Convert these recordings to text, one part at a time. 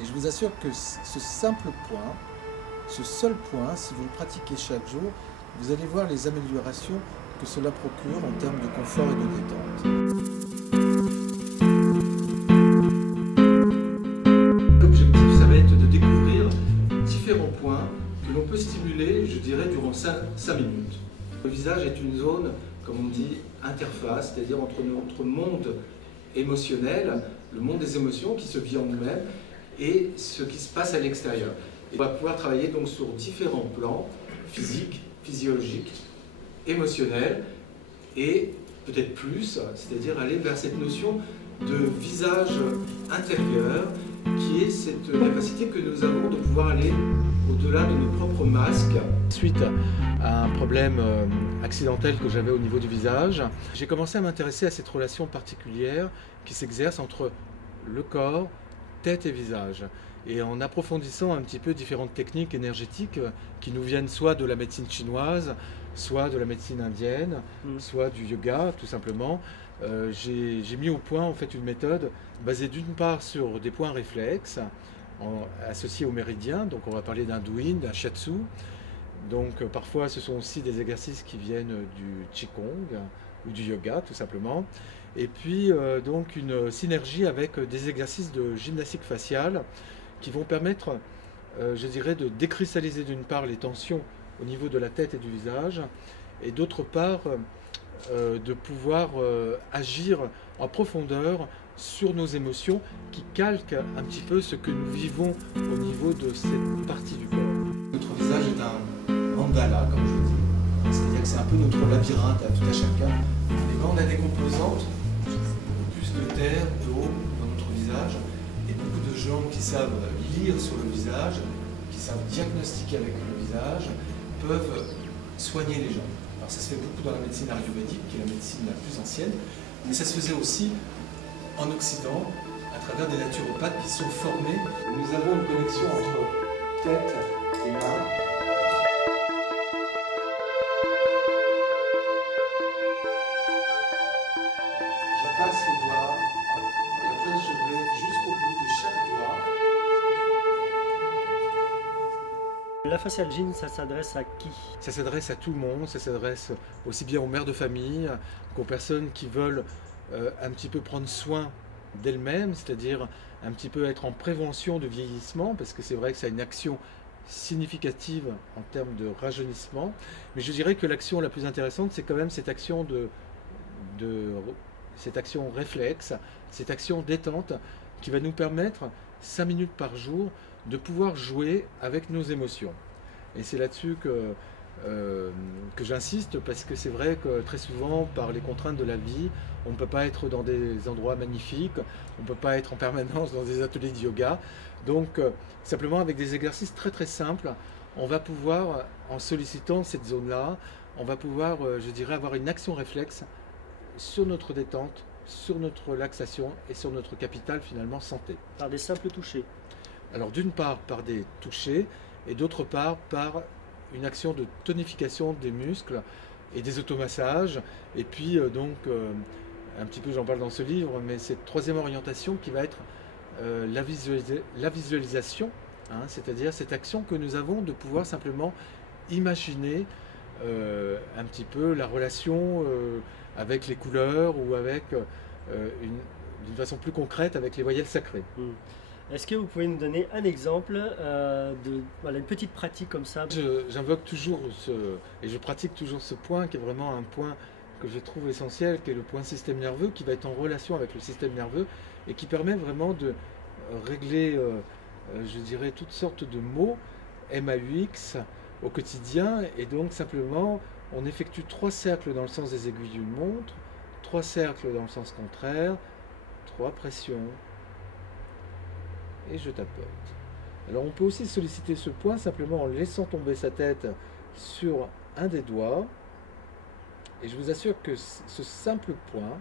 Et je vous assure que ce simple point, ce seul point, si vous le pratiquez chaque jour, vous allez voir les améliorations que cela procure en termes de confort et de détente. L'objectif, ça va être de découvrir différents points que l'on peut stimuler, je dirais, durant 5 minutes. Le visage est une zone, comme on dit, interface, c'est-à-dire entre notre monde émotionnel, le monde des émotions qui se vit en nous-mêmes, et ce qui se passe à l'extérieur. On va pouvoir travailler donc sur différents plans, physiques, physiologiques, émotionnels, et peut-être plus, c'est-à-dire aller vers cette notion de visage intérieur, qui est cette capacité que nous avons de pouvoir aller au-delà de nos propres masques. Suite à un problème accidentel que j'avais au niveau du visage, j'ai commencé à m'intéresser à cette relation particulière qui s'exerce entre le corps, tête et visage. Et en approfondissant un petit peu différentes techniques énergétiques qui nous viennent soit de la médecine chinoise, soit de la médecine indienne, soit du yoga tout simplement, j'ai mis au point en fait une méthode basée d'une part sur des points réflexes associés aux méridiens, donc on va parler d'un douyin, d'un shiatsu. Donc parfois ce sont aussi des exercices qui viennent du qigong ou du yoga tout simplement. Et puis donc une synergie avec des exercices de gymnastique faciale qui vont permettre, je dirais, de décristalliser d'une part les tensions au niveau de la tête et du visage, et d'autre part de pouvoir agir en profondeur sur nos émotions qui calquent un petit peu ce que nous vivons au niveau de cette partie du corps. Notre visage est un mandala, comme je dis, c'est-à-dire que c'est un peu notre labyrinthe à tout à chacun. Et ben, on a des composantes, beaucoup plus de terre, d'eau dans notre visage, et beaucoup de gens qui savent lire sur le visage, qui savent diagnostiquer avec le visage, peuvent soigner les gens. Alors ça se fait beaucoup dans la médecine ayurvédique, qui est la médecine la plus ancienne, mais ça se faisait aussi en Occident, à travers des naturopathes qui sont formés. Nous avons une connexion entre tête et main. Je passe les doigts, et après je vais jusqu'au bout de chaque doigt. La facial gym, ça s'adresse à qui? Ça s'adresse à tout le monde, ça s'adresse aussi bien aux mères de famille qu'aux personnes qui veulent un petit peu prendre soin d'elles-mêmes, c'est-à-dire un petit peu être en prévention de vieillissement, parce que c'est vrai que ça a une action significative en termes de rajeunissement, mais je dirais que l'action la plus intéressante, c'est quand même cette action cette action réflexe, cette action détente, qui va nous permettre 5 minutes par jour de pouvoir jouer avec nos émotions. Et c'est là-dessus que j'insiste, parce que c'est vrai que très souvent, par les contraintes de la vie, on ne peut pas être dans des endroits magnifiques, on ne peut pas être en permanence dans des ateliers de yoga. Donc simplement avec des exercices très très simples, on va pouvoir, en sollicitant cette zone-là, on va pouvoir, je dirais, avoir une action réflexe sur notre détente, sur notre relaxation et sur notre capital finalement santé. Par des simples touchés. Alors d'une part par des touchés et d'autre part par une action de tonification des muscles et des automassages. Et puis un petit peu j'en parle dans ce livre, mais cette troisième orientation qui va être la visualisation, hein, c'est-à-dire cette action que nous avons de pouvoir simplement imaginer un petit peu la relation avec les couleurs ou avec d'une façon plus concrète avec les voyelles sacrées. Est-ce que vous pouvez nous donner un exemple une petite pratique comme ça? J'invoque toujours et je pratique toujours ce point qui est vraiment un point que je trouve essentiel, qui est le point système nerveux, qui va être en relation avec le système nerveux et qui permet vraiment de régler, je dirais, toutes sortes de maux, MAUX, au quotidien. Et donc simplement, on effectue 3 cercles dans le sens des aiguilles d'une montre, 3 cercles dans le sens contraire, 3 pressions. Et je tapote. Alors on peut aussi solliciter ce point simplement en laissant tomber sa tête sur un des doigts. Et je vous assure que ce simple point,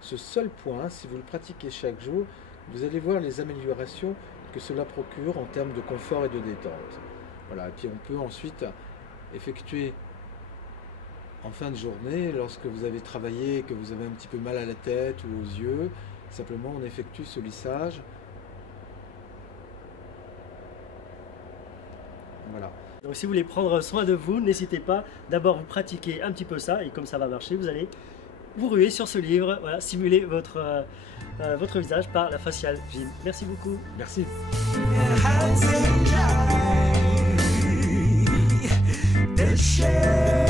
ce seul point, si vous le pratiquez chaque jour, vous allez voir les améliorations que cela procure en termes de confort et de détente. Voilà. Et puis on peut ensuite effectuer en fin de journée, lorsque vous avez travaillé, que vous avez un petit peu mal à la tête ou aux yeux, simplement on effectue ce lissage Voilà. Donc si vous voulez prendre soin de vous, n'hésitez pas. D'abord vous pratiquez un petit peu ça et comme ça va marcher, vous allez vous ruer sur ce livre, voilà, simuler votre visage par la facial gym. Merci beaucoup. Merci. The shade.